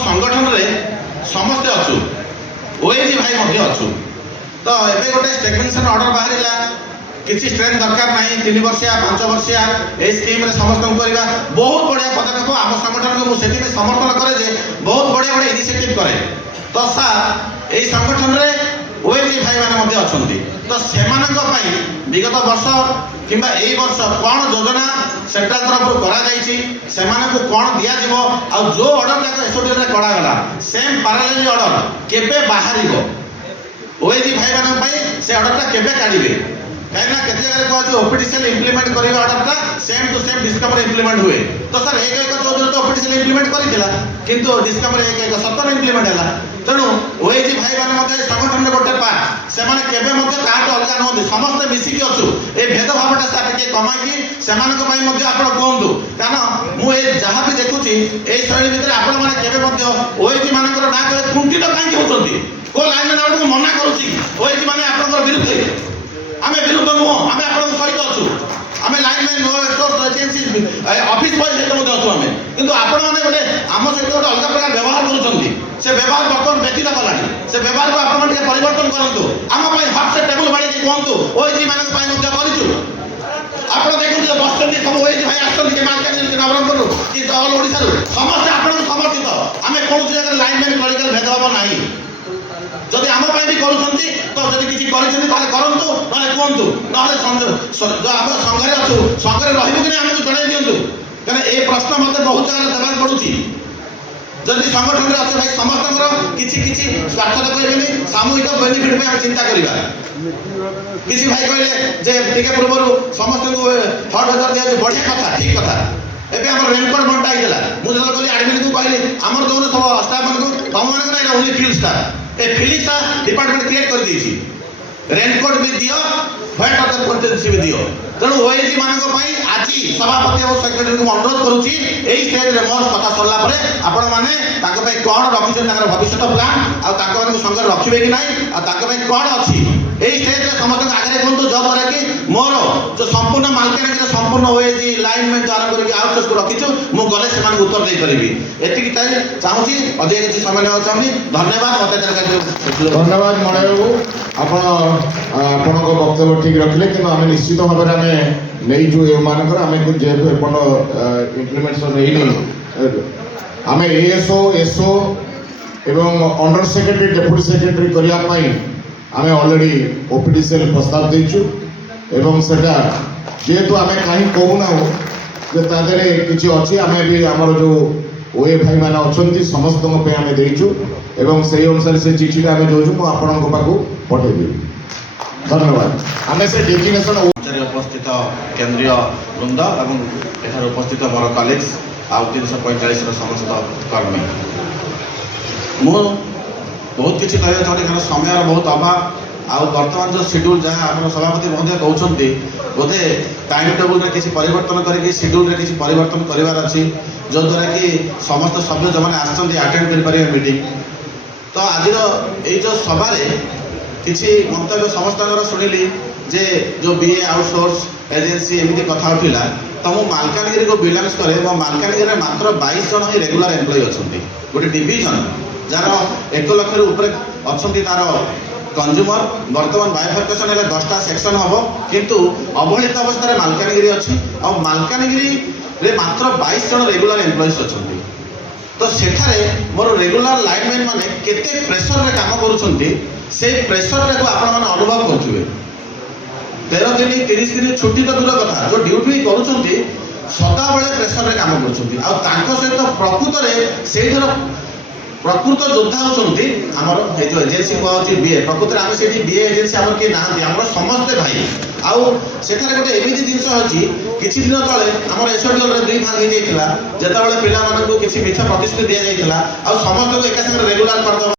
संगठन रे समस्ते अच्छु ओएजी भाई मध्य अच्छु तो एबे गोटे स्टेगनेशन ऑर्डर बाहरिला किसी स्ट्रेंथ दरकार नहीं 3 वर्षिया 5 वर्षिया ए स्कीम रे समस्त करवा बहुत बढ़िया पदक्षेप आम संगठन को मुझे समर्थन करे जे बहुत बढ़िया बढ़िया इनिशिएटिव करे तो सार ए संगठन रे ओएजी भाई माने मध्य अछंती तो सेमानक पई विगत वर्ष किंबा एई वर्ष कोन योजना सेंट्रल तरफ करा जाईची सेमानक कोन दिया जीवो आ जो ऑर्डर जाक एसोडी रे करा गला सेम पैरेलल ऑर्डर केबे बाहरिबो ओएजी भाई माने पई से ऑर्डर ता केबे काढिबे कहना केते जगह कहछि ऑफिशियल इंप्लीमेंट करिवा ऑर्डर ता same to same discover implement हुए तो सर 1/14 तो ऑफिशियल इंप्लीमेंट करिथिला किंतु डिस्कवर 1/17 इंप्लीमेंट हैला तेणु ओएजी भाई माने मते संगठन रे गोटे पार्ट से माने केबे मते काट अलगा नहोदि समस्त मिसी की अछु ए भेद भावटा सा के कमाई की सेमानक पई मते आपण कोंदु कारण मु ए जहां भी देखुची ए शैली भीतर आपण माने केबे मते ओएजी मानकर ना केबे कुंटित काई होचंती को लाइन में नाडू मना करूची ओएजी माने आपनकर विरुद्ध आमे विरुद्ध नुह आमे आपन सहित अछु आमे लाइन में नो रिसोर्स एजेंसी ऑफिस बॉय सहित मते अछु आमे किंतु आपण माने गोटे आम सहित गोटे अलग प्रकार व्यवहार करूचंती से व्यवहार बर्तन व्यतीत कलानी से व्यवहार को आपण के परिवर्तन करंतु आम पई हाफ से टेबल बाड़ी के कहंतु ओएजी मानक पई मते करिछु आपण देखु जे बसचंती सब ओएजी भाई आछंती के मालकानी के नवरंगपुर कि ऑल ओडिसा समस्त आपण समर्थित आमे कोन जगह लाइन में क्लरिकल भेदभाव नाही जदि आम भी करूछंती तो जदि किसी करिछंती ताले करंतु माने कोंतु नहले जो आम संघरे अछु संघरे रहिबो कि हमको जणाई दियंतु कारण ए प्रश्न मते बहुत जगह देबार पडुची जदि संगठन रे अछि भाई समस्तଙ୍କର किछि स्वार्थ देखैबेनी सामूहिक बेनिफिट पे हम चिंता करिबा किछि भाई कहले जे टिके पूर्वरु समस्त को 6000 दिया बढ़िया कथा ठीक कथा एबे हमर रेनकोट बंटा आइला मु जल कहली एडमिन को कहली हमर दोनो सब स्टाफ मन को तम मन को only field staff a field staff department create कर देछि रेनकोट भी दियो फाइट अदर कंटेंसी भी दियो तेणु ओएजी मानक पई आजि सभापति और सेक्रेटरी को अनुरोध करूची एई स्टेज रे मोर कथा सरला परे आपण माने ताको पई कोन रखिछन ताकर भविष्य प्लान आ ताको माने संग रखिबे कि नाही आ ताको पई कोन अछि एई स्टेज रे समस्त आगे कोन तो जॉब करे कि मोर जो संपूर्ण मालकानी के संपूर्ण ओएजी लाइन में द्वारा करी आउटसोर्स को रखिछु मु गले सेमान उत्तर दे परिबी एति कि ताई चाहूची अधिक किछि समय लेवा चाहनी धन्यवाद मते धन्यवाद मणि बाबू आपण को वक्तव्य ठीक रखले कि आम निश्चित भाव में आम नहीं जो ए मानकर आम जेहेतु एपन इम्प्लीमेंटेशन नहीं आम एएसओ एसओ एवं अंडर सेक्रेटरी डेप्यूटी सेक्रेटरी करने आम ऑलरेडी ओपीडी सेल प्रस्ताव देचु एवं सेटा जेहेतु आम कहीं कहूना जे तादरे किछि अछि आम भी आमर जो ओए भाई माने अछंती समस्त आम देचु एवं से अनुसार से चिठी आम दौचु मु आपन पाखु पठेबी धन्यवाद आम से डेजिग्नेशन उपस्थित केंद्रीय वृंद एवं एठार उपस्थित मोर कलिग्स आउ 345 समस्त कर्मी मु बहुत किसी कहना चाहते कारण समय बहुत अभाव आउ वर्तमान जो शेड्यूल जहाँ आप सभापति महोदय कहते बोधे टाइम टेबुल में किसी परिवर्तन करके शेड्यूल में किसी परिवर्तन करार अच्छी जो द्वारा कि समस्त सभ्य जो मैंने आसते आटेंड कर मीटिंग तो आज जो सभार किसी मंतव्य समस्त शुणिली जे जो बीए आउटसोर्स एजेंसी एमती कथा उठा तो मु मालकानगिरी को बिलोंग्स करे मो मालकानगिरी में मात्र 22 जन ही रेगुलर एम्प्लॉय अच्छा गोटे डिविजन जार 1 लाख ऊपर अच्छा तार कंज्यूमर बर्तमान बायोफिकेशन है 10टा सेक्शन हम किंतु अवहेलित अवस्था मालकानगिरी अच्छी और मालकानगिरी रे मात्र 22 जन रेगुलर एम्प्लॉयज अच्छा तो सेठारे मोर रेगुलर लाइनमैन माने केते प्रेशर रे काम करूछंती से प्रेशर रे को आपण माने अनुभव करथुवे 13 दिन 30 दिन छुट्टी तो दूर कथा जो ड्यूटी करूछंती सदा बेले प्रेशर रे काम करूछंती आ तांको सहित प्रकृत रे सेठर प्रकृत योद्धा होचंती हमर हे जो एजेंसी को होची बीए प्रकृत रे हम सेठी बीए एजेंसी हमर के नाहंती हमर समस्त भाई आउ सेठारे गोटे एमिति जिंस होची किछि दिन तळे हमर एसोडल रे दुई भाग हे जायतिला जेता बेले पिला मानकु किछि मिछ प्रतिश्रुति दिया जायतिला आ समस्त को एका संग रेगुलर कर